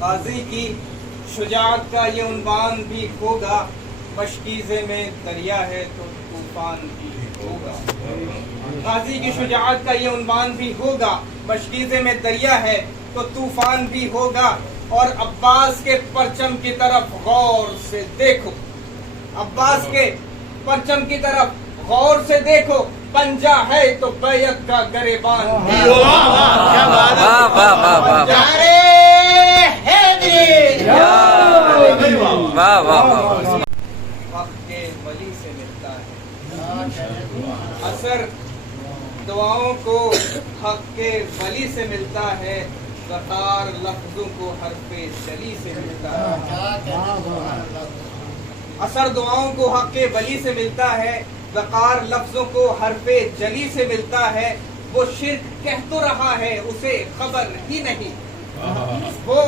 गाजी की शुजाअत का ये उन्वान भी होगा, मशकीज़े में दरिया है तो तूफान भी होगा। गाजी की शुजाअत का ये उन्वान भी होगा, मशकीज़े में दरिया है तो तूफान भी होगा। और अब्बास के परचम की तरफ गौर से देखो, अब्बास के परचम की तरफ गौर से देखो, पंजा है तो बैयत का गरेबान। हक के वली से मिलता है असर, दुआओं को हक के वली से मिलता है, वकार लफ्जों को हरफे जली से मिलता है। असर दुआओं को हक के वली से मिलता है, वकार लफ्जों को हरफे जली से मिलता है। वो शिर्क कह तो रहा है उसे खबर ही नहीं, वो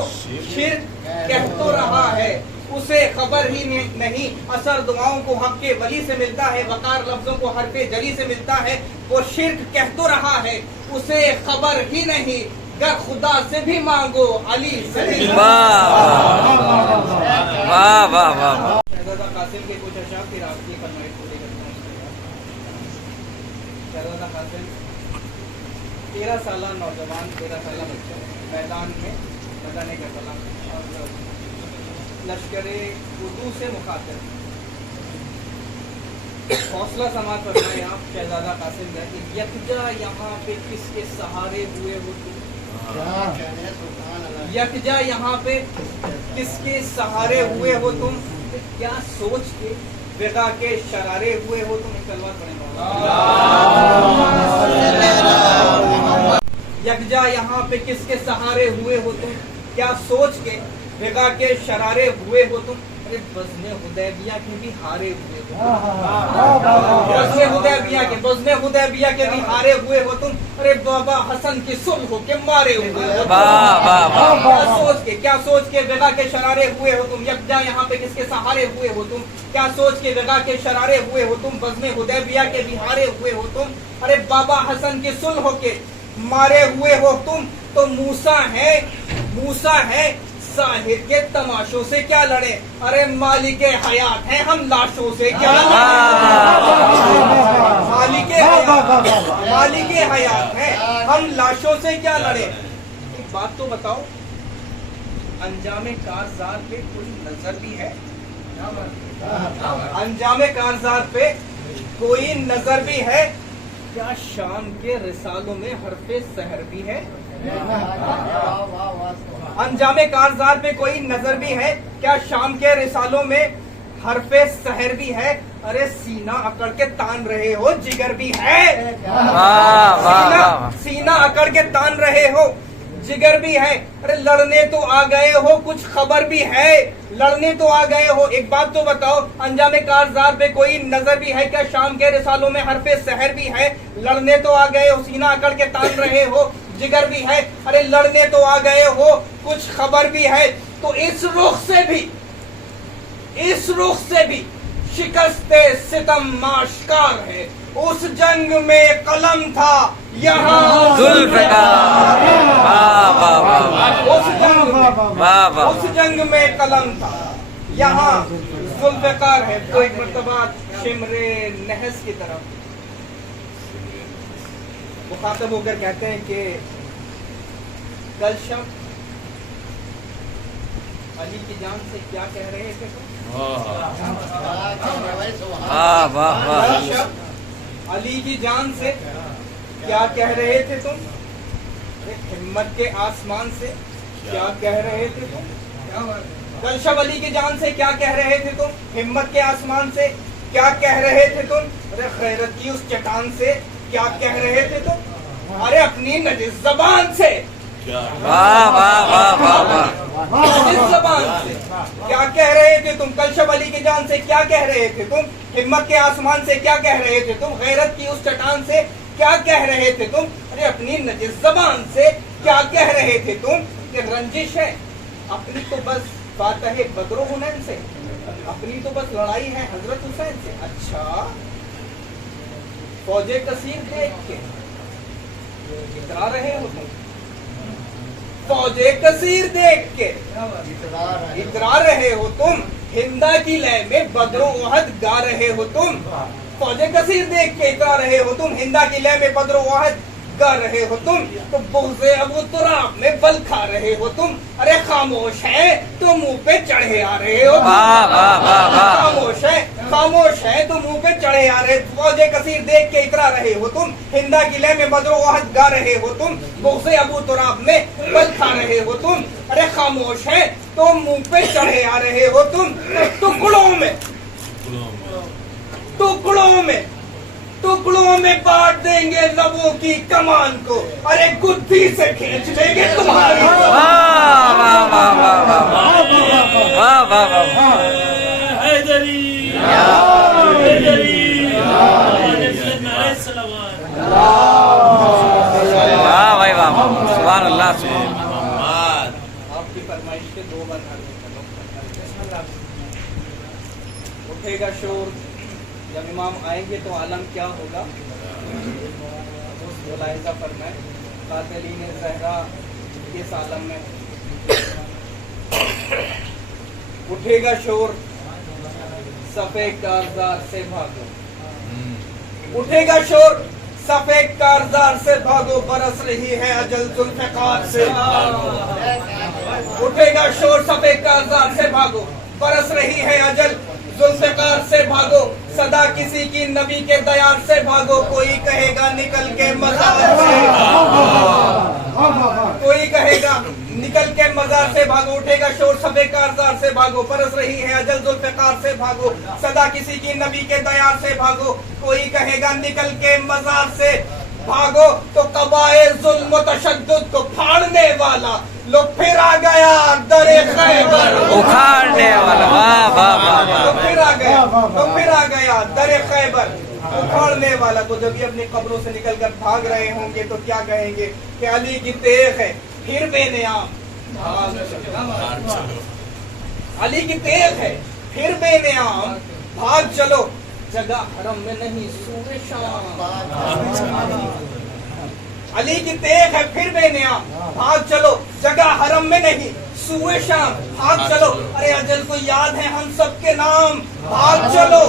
शिर्क कह तो रहा है उसे खबर ही नहीं। असर दुआओं को हक के वली से मिलता है, वकार लफ्जों को हरफे जली से मिलता है। वो शिर्क कह तो रहा है उसे खबर ही नहीं, गर खुदा से भी मांगो अली से। शहजादा कासिम के कुछ अशार फिर आपकी फरमाइश पूरी करता हूँ। शहजादा कासिम 13 साल नौजवान, 13 साल बच्चा मैदान में मैदान करबला और लश्करे उर्दू से मुखातिब, हौसला समाज फरमाए आप शहजादा कासिम का कि यकजा यहाँ पे किसके सहारे हुए हो तुम, यकजा यहाँ पे किसके सहारे हुए हो तुम, क्या सोच के विदा के शरारे हुए हो तुम। एक तलवार पढ़ेंगे। यकजा यहाँ पे किसके सहारे हुए हो तुम, क्या सोच के विदा के शरारे हुए हो तुम। अरे बज़्ने हुदैबिया के भी हारे हुए हो, बज़्ने हुदैबिया के भी हारे हुए हो तुम। अरे बाबा हसन की सुल्ह के मारे हुए हो। क्या सोच के विदा के शरारे हुए हो तुम। यकजा यहाँ पे किसके सहारे हुए हो तुम, क्या सोच के विदा के शरारे हुए हो तुम। बज़्ने हुदैबिया के भी हारे हुए हो तुम। अरे बाबा हसन की सुल्ह के मारे हुए हो तुम। तो मूसा है साहिर के तमाशों से क्या लड़े। अरे मालिक हयात है हम लाशों से क्या मालिक हयात है हम लाशों से क्या लड़े। एक बात तो बताओ, अंजामे कारज़ार पे कोई नजर भी है, अंजामे कारज़ार पे कोई नजर भी है। क्या शाम के रिसालों में हरफे सहर भी है। अंजामे कारज़ार पे कोई नजर भी है, क्या शाम के रिसालों में हरफे सहर भी है। अरे सीना अकड़ के तान रहे हो जिगर भी है, सीना अकड़ के तान रहे हो जिगर भी है। अरे लड़ने तो आ गए हो कुछ खबर भी है, लड़ने तो आ गए हो। एक बात तो बताओ, अंजामे कारज़ार पे कोई नजर भी है, क्या शाम के रिसालों में हरफे सहर भी है। लड़ने तो आ गए हो, सीना अकड़ के तान रहे हो जिगर भी है। अरे लड़ने तो आ गए हो कुछ खबर भी है। तो इस रुख से भी शिकस्ते सितम आश्कार है। उस जंग में कलम था यहाँ जुल्फ़िकार, उस जंग में कलम था यहाँ जुल्फ़िकार है। तो एक मर्तबा शिमरे नहस की तरफ मुखातब होकर कहते हैं कि कल शब अली की जान से क्या कह रहे थे तुम। अली की जान से क्या कह रहे थे तुम। हिम्मत के आसमान से क्या कह रहे थे तुम। कल शब अली की जान से क्या कह रहे थे तुम, हिम्मत के आसमान से क्या कह रहे थे तुम। अरे खैरत की उस चट्टान से क्या कह रहे थे तुम। अरे अपनी नजिस जबान से जबान से क्या कह रहे थे तुम। कल शब अली की जान से क्या कह रहे थे तुम, हिम्मत के आसमान से क्या कह रहे थे तुम। गैरत की उस चट्टान से क्या कह रहे थे तुम। अरे अपनी नजिस जबान से क्या कह रहे थे तुम। ये रंजिश है अपनी तो बस बात है बदरो हुनैन से, अपनी तो बस लड़ाई है हजरत हुसैन से। अच्छा फौजे कसीर देख के इतरा रहे हो तुम, फौजे कसीर देख के इतरा रहे हो तुम, हिंदा की लय में बदरो वहद गा रहे हो तुम। फौजे कसीर देख के इतरा रहे हो तुम, हिंदा की लय में बदरो वहद गा रहे हो तुम। तो बुग़्ज़े अबू तुराब में बल खा रहे हो तुम। अरे खामोश है तो मुंह पे चढ़े आ रहे हो तुम। खामोश है तो मुंह पे चढ़े आ रहे। फौजे कसीर देख के इतरा रहे हो तुम, हिंदा की लय में बदरो वहद गा रहे हो तुम। बुग़्ज़े अबू तुराब में बल खा रहे हो तुम। अरे खामोश है तो मुंह पे चढ़े आ रहे हो तुम। टुकड़ों में बांट देंगे लबों की कमान को। अरे गुत्थी से खींच लेंगे तुम्हारी। आपकी फरमाइश के 2 बंद उठेगा शोर जब इमाम आएंगे तो आलम क्या होगा। मुलाहिज़ा फरमाए कातिलीन ज़हरा किस आलम में। उठेगा शोर सफेद कारज़ार से भागो। उठेगा शोर सफेद कारज़ार से भागो, बरस रही है अजल ज़ुल्फ़िकार से। उठेगा शोर सफेद कारज़ार से भागो, बरस रही है अजल ज़ुल्फ़िकार से भागो। सदा किसी की नबी के दयार से भागो, कोई कहेगा निकल के मज़ार से। कोई कहेगा निकल के मज़ार से भागो। उठेगा शोर सफेद कारज़ार से भागो, बरस रही है अजल ज़ुल्फ़िकार से भागो। सदा किसी की नबी के दयार से भागो, कोई कहेगा निकल के मज़ार से भागो। तो कबाए ज़ुल्म तशद्दुद को फाड़ने वाला लो फिर आ गया दरे खैबर उखाड़ने वाला। तो फिर आ गया दरे खैबर उखाड़ने वाला। तो जब ये अपनी कब्रों से निकलकर भाग रहे होंगे तो क्या कहेंगे कि अली की तेग है फिर बेनियाम भाग चलो। अली की तेग है फिर बेनियाम भाग चलो, जगह हरम में नहीं सूरे शाम। अली की तेग है फिर बेनियाम भाग चलो, जगह हरम में नहीं सूए शाम भाग चलो। अरे अजल को याद है हम सबके नाम भाग चलो।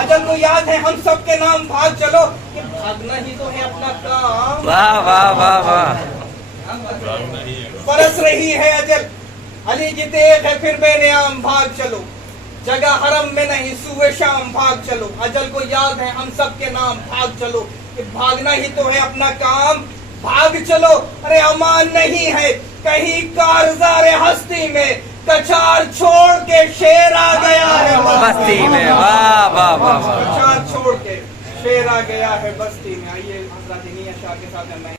अजल को याद है हम सबके नाम भाग चलो, कि भागना ही तो है अपना काम। वाह वाह वाह वाह। बरस रही है अजल अली की तेग है फिर बेनियाम भाग चलो, जगह हरम में नहीं सूए शाम भाग चलो। अजल को याद है हम सबके नाम भाग चलो, कि भागना ही तो है अपना काम भाग चलो। अरे अमान नहीं है कहीं कारज़ारे हस्ती में, कछार छोड़ के शेर आ गया है बस्ती में। वाह वाह वाह। कछार छोड़ के शेर आ गया है बस्ती में। आइए हज़रात दीनी अशआर के साथ मैं